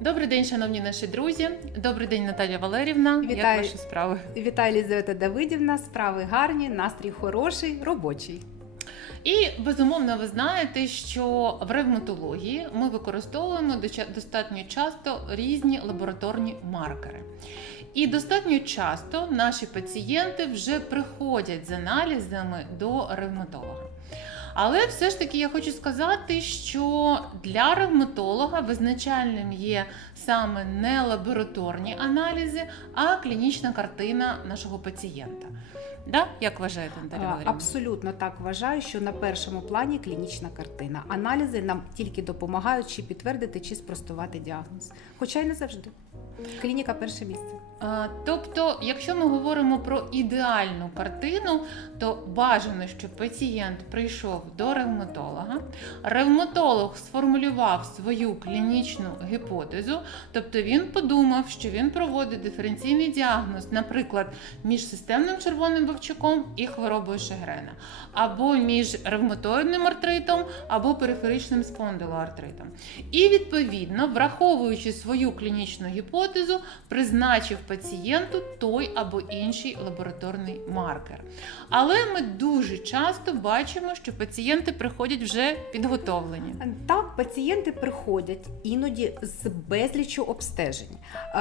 Добрий день, шановні наші друзі. Добрий день, Наталія Валерівна. Як Вітаю. ваші справи? Вітаю Лізавета Давидівна. Справи гарні, настрій хороший, робочий. І безумовно, ви знаєте, що в ревматології ми використовуємо достатньо часто різні лабораторні маркери. І достатньо часто наші пацієнти вже приходять з аналізами до ревматолога. Але все ж таки я хочу сказати, що для ревматолога визначальним є саме не лабораторні аналізи, а клінічна картина нашого пацієнта. Да? Як вважаєте, Наталя Валерійовна? Абсолютно так вважаю, що на першому плані клінічна картина. Аналізи нам тільки допомагають чи підтвердити, чи спростувати діагноз. Хоча й не завжди. Клініка перше місце. Тобто, якщо ми говоримо про ідеальну картину, то бажано, щоб пацієнт прийшов до ревматолога, ревматолог сформулював свою клінічну гіпотезу, тобто він подумав, що він проводить диференційний діагноз, наприклад, між системним червоним вовчуком і хворобою Шегрена, або між ревматоїдним артритом, або периферичним спондилоартритом. І відповідно, враховуючи свою клінічну гіпотезу, призначив пацієнту той або інший лабораторний маркер. Але ми дуже часто бачимо, що пацієнти приходять вже підготовлені. Так, пацієнти приходять іноді з безлічу обстежень. Е,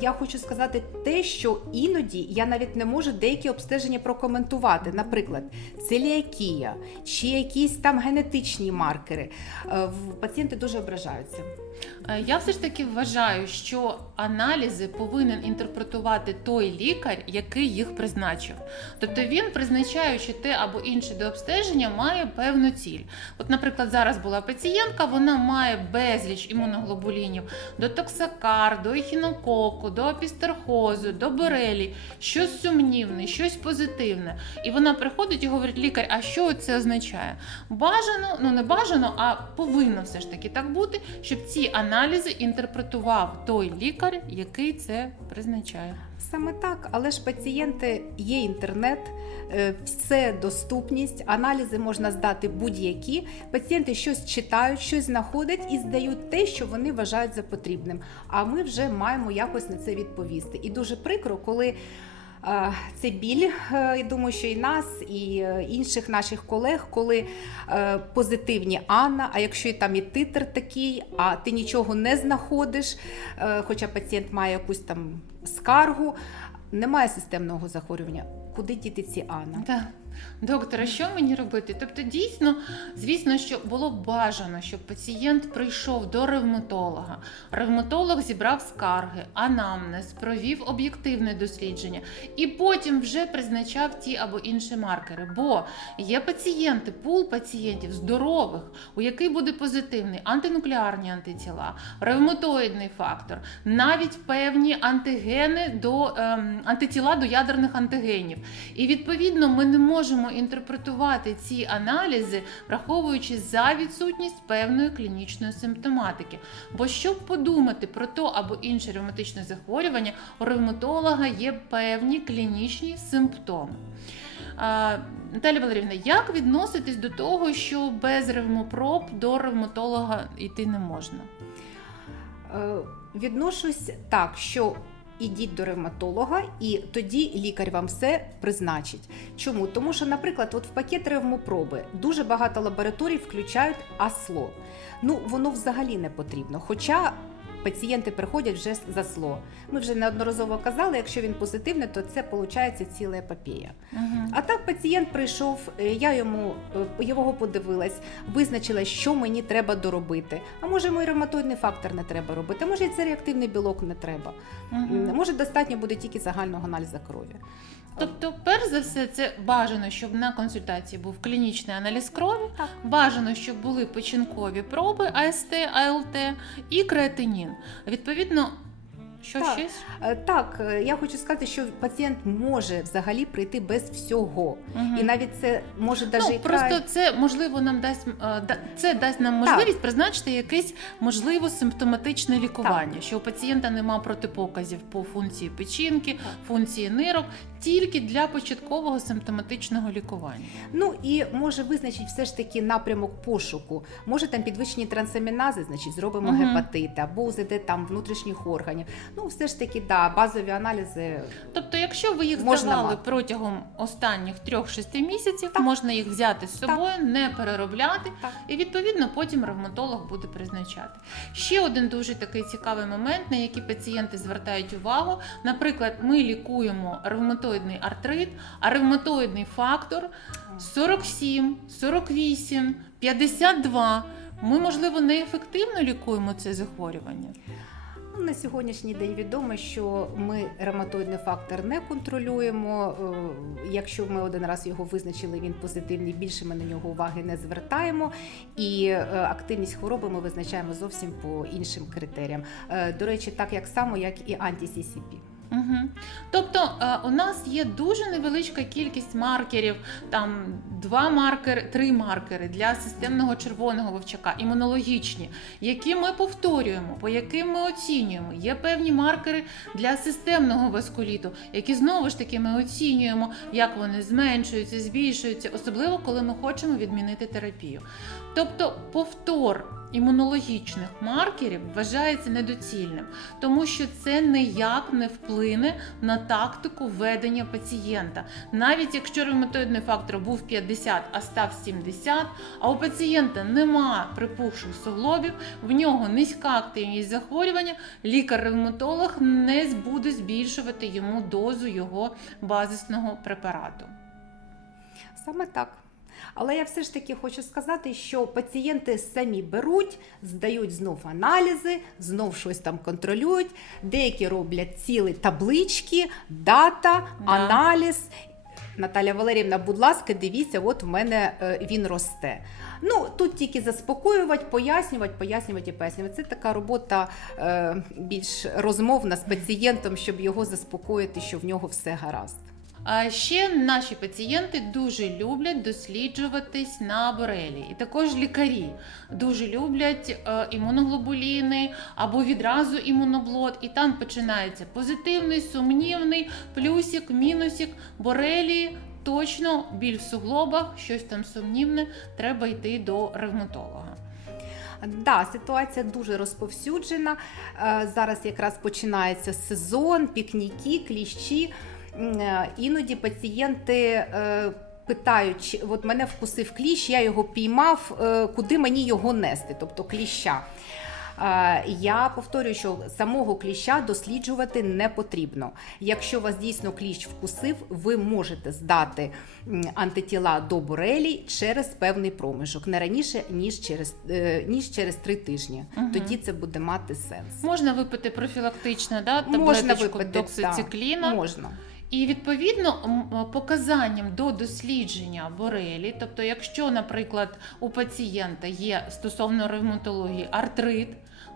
я хочу сказати те, що іноді я навіть не можу деякі обстеження прокоментувати. Наприклад, целіакія чи якісь там генетичні маркери. Е, пацієнти дуже ображаються. Е, Я все ж таки вважаю, що аналізи повинен інтерпретувати той лікар, який їх призначив. Тобто він, призначаючи те або інше до обстеження, має певну ціль. От, наприклад, зараз була пацієнтка, вона має безліч імуноглобулінів до токсакар, до ехінококу, до апістерхозу, до борелі, щось сумнівне, щось позитивне. І вона приходить і говорить: лікар, а що це означає? Бажано, ну не бажано, а повинно все ж таки так бути, щоб ці аналізи інтерпретував той лікар, який це призначає. Саме так, але ж пацієнти є інтернет, е, все доступність, аналізи можна здати будь-які. Пацієнти щось читають, щось знаходять і здають те, що вони вважають за потрібним. А ми вже маємо якось на це відповісти. І дуже прикро, коли. Е, Це біль, е, я думаю, що і нас, і е, інших наших колег, коли позитивні Анна, а якщо і там і титр такий, а ти нічого не знаходиш, хоча пацієнт має якусь там скаргу, немає системного захворювання. Куди діти ці Анна? Так. Доктора, що мені робити? Тобто, дійсно, звісно, що було бажано, щоб пацієнт прийшов до ревматолога. Ревматолог зібрав скарги, анамнез, провів об'єктивне дослідження і потім вже призначав ті або інші маркери. Бо є пацієнти, пул пацієнтів здорових, у який буде позитивний антинуклеарні антитіла, ревматоїдний фактор, навіть певні антигени до ем, антитіла до ядерних антигенів. І відповідно ми не можемо інтерпретувати ці аналізи, враховуючи за відсутність певної клінічної симптоматики. Бо щоб подумати про то або інше ревматичне захворювання, у ревматолога є певні клінічні симптоми. Наталя Валерівна, як відноситись до того, що без ревмопроб до ревматолога йти не можна? Е, Відношусь так, що ідіть до ревматолога, і тоді лікар вам все призначить. Чому? Тому що, наприклад, от в пакет ревмопроби дуже багато лабораторій включають асло. Ну, воно взагалі не потрібно. Хоча пацієнти приходять вже за сло. Ми вже неодноразово казали, якщо він позитивний, то це виходить ціла епопея. Угу. А так пацієнт прийшов, е, я йому е, його подивилась, визначила, що мені треба доробити. А може, і ревматоїдний фактор не треба робити, а може, і це реактивний білок не треба. М, Може, достатньо буде тільки загального аналізу крові. Тобто, перш за все, це бажано, щоб на консультації був клінічний аналіз крові, Так. бажано, щоб були печінкові проби АСТ, АЛТ і креатинін. Відповідно, що Так. щось? Е, Так, е, я хочу сказати, що пацієнт може взагалі прийти без всього. Мгм. І навіть це може навіть Ну, просто це можливо нам дасть е, це дасть нам можливість призначити якесь можливо симптоматичне лікування, що у пацієнта нема протипоказів по функції печінки, Так. функції нирок. Тільки для початкового симптоматичного лікування. Ну і може визначити все ж таки напрямок пошуку. Може там підвищені трансамінази, значить зробимо Мгм. гепатит або УЗД там внутрішніх органів. Ну, все ж таки, да, базові аналізи. Тобто, якщо ви їх Можна здавали мати. протягом останніх 3-6 місяців, Так. можна їх взяти з Так. собою, не переробляти, Так. і відповідно потім ревматолог буде призначати. Ще один дуже такий цікавий момент, на який пацієнти звертають увагу. Наприклад, ми лікуємо ревматоїдний артрит, а ревматоїдний фактор 47, 48, 52. Ми, можливо, неефективно лікуємо це захворювання. Ну, на сьогоднішній день відомо, що ми ревматоїдний фактор не контролюємо. Е, Якщо ми один раз його визначили, він позитивний, більше ми на нього уваги не звертаємо. І е, активність хвороби ми визначаємо зовсім по іншим критеріям. Е, До речі, так як само, як і анті-CCP. Угу. Тобто е, у нас є дуже невеличка кількість маркерів, там два маркери, три маркери для системного червоного вовчака, імунологічні, які ми повторюємо, по яким ми оцінюємо. Є певні маркери для системного васкуліту, які знову ж таки ми оцінюємо, як вони зменшуються, збільшуються, особливо коли ми хочемо відмінити терапію. Тобто повтор імунологічних маркерів вважається недоцільним, тому що це ніяк не вплине на тактику ведення пацієнта. Навіть якщо ревматоїдний фактор був 50, а став 70, а у пацієнта нема припухших суглобів, в нього низька активність захворювання, лікар-ревматолог не буде збільшувати йому дозу його базисного препарату. Саме так. Але я все ж таки хочу сказати, що пацієнти самі беруть, здають знов аналізи, знов щось там контролюють. Деякі роблять цілі таблички, дата, Да. аналіз. Наталя Валерівна, будь ласка, дивіться, от в мене е, він росте. Ну тут тільки заспокоювати, пояснювати, пояснювати і пояснювати. Це така робота е, більш розмовна з пацієнтом, щоб його заспокоїти, що в нього все гаразд. А ще наші пацієнти дуже люблять досліджуватись на борелі. І також лікарі дуже люблять е, імуноглобуліни або відразу імуноблот. І там починається позитивний, сумнівний, плюсик, мінусик, борелі. Точно біль в суглобах, щось там сумнівне, треба йти до ревматолога. Да, ситуація дуже розповсюджена. Е, Зараз якраз починається сезон, пікніки, кліщі. Е, Іноді пацієнти е, питають, от мене вкусив кліщ, я його піймав, е, куди мені його нести, тобто кліща. Я повторюю, що самого кліща досліджувати не потрібно. Якщо вас дійсно кліщ вкусив, ви можете здати антитіла до борелі через певний проміжок, не раніше ніж через ніж через три тижні. Мгм. Тоді це буде мати сенс. Можна випити профілактично да, Можна таблеточку випити доксицикліна. да, можна. І відповідно показанням до дослідження борелі, тобто, якщо, наприклад, у пацієнта є стосовно ревматології артрит,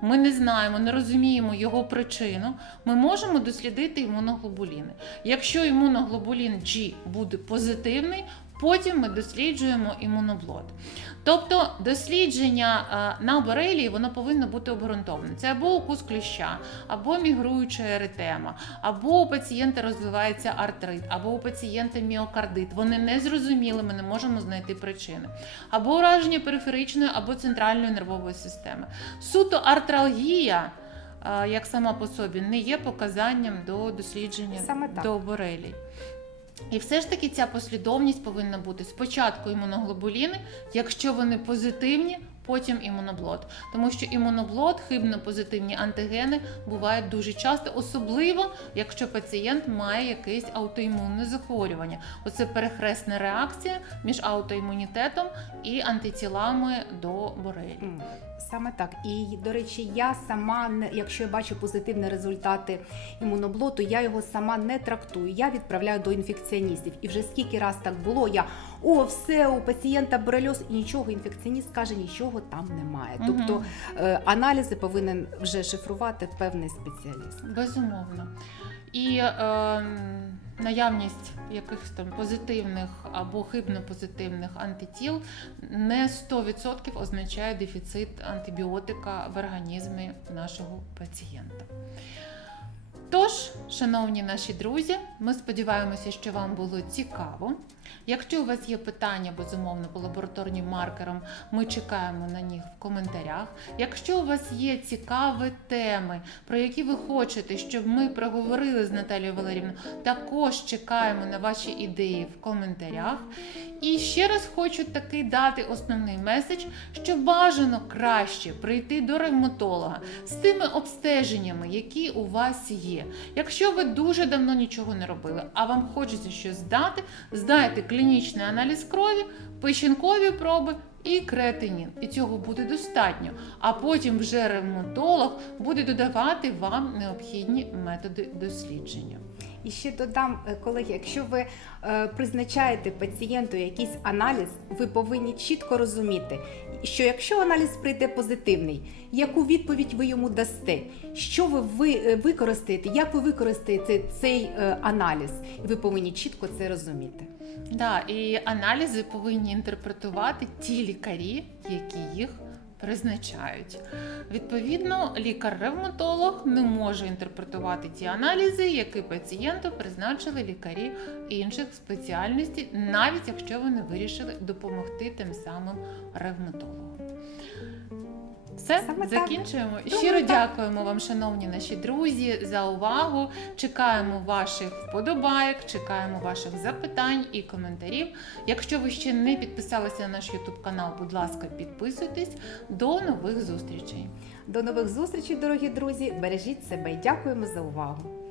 ми не знаємо, не розуміємо його причину, ми можемо дослідити імуноглобуліни. Якщо імуноглобулін G буде позитивний, потім ми досліджуємо імуноблот. Тобто дослідження е, на борелії воно повинно бути обґрунтоване. Це або укус кліща, або мігруюча еретема, або у пацієнта розвивається артрит, або у пацієнта міокардит. Вони не зрозуміли, ми не можемо знайти причини. Або ураження периферичної або центральної нервової системи. Суто артралгія. е, Як сама по собі не є показанням до дослідження Саме так. до борелій. І все ж таки ця послідовність повинна бути спочатку імуноглобуліни, якщо вони позитивні, потім імуноблот. Тому що імуноблот, хибно-позитивні антигени бувають дуже часто, особливо якщо пацієнт має якесь аутоімунне захворювання. Оце перехресна реакція між аутоімунітетом і антитілами до борелі. Саме так. І до речі, я сама якщо я бачу позитивні результати імуноблоту, я його сама не трактую. Я відправляю до інфекціоністів. І вже скільки раз так було, я о, все у пацієнта борельоз, і нічого. Інфекціоніст каже, нічого там немає. Мгм. Тобто е, аналізи повинен вже шифрувати певний спеціаліст. Безумовно. І е, наявність якихось там позитивних або хибно-позитивних антитіл не 100% означає дефіцит антибіотика в організмі нашого пацієнта. Тож, шановні наші друзі, ми сподіваємося, що вам було цікаво. Якщо у вас є питання, безумовно, по лабораторнім маркерам, ми чекаємо на них в коментарях. Якщо у вас є цікаві теми, про які ви хочете, щоб ми проговорили з Наталією Валерівною, також чекаємо на ваші ідеї в коментарях. І ще раз хочу таки дати основний меседж, що бажано краще прийти до ревматолога з тими обстеженнями, які у вас є. Якщо ви дуже давно нічого не робили, а вам хочеться щось здати, здайте клінічний аналіз крові, печінкові проби. І креатинін, і цього буде достатньо. А потім вже ревматолог буде додавати вам необхідні методи дослідження. І ще додам, е, колеги, якщо ви е, призначаєте пацієнту якийсь аналіз, ви повинні чітко розуміти, що якщо аналіз прийде позитивний, яку відповідь ви йому дасте, що ви, е, використаєте, як ви використаєте цей аналіз, ви повинні чітко це розуміти. Да, і аналізи повинні інтерпретувати ті лікарі, які їх призначають. Відповідно, лікар-ревматолог не може інтерпретувати ті аналізи, які пацієнту призначили лікарі інших спеціальностей, навіть якщо вони вирішили допомогти тим самим ревматологам. Все, Саме так. закінчуємо. Думаю, Щиро так. дякуємо вам, шановні наші друзі, за увагу. Чекаємо ваших вподобайок, чекаємо ваших запитань і коментарів. Якщо ви ще не підписалися на наш YouTube канал, будь ласка, підписуйтесь. До нових зустрічей! До нових зустрічей, дорогі друзі! Бережіть себе і дякуємо за увагу!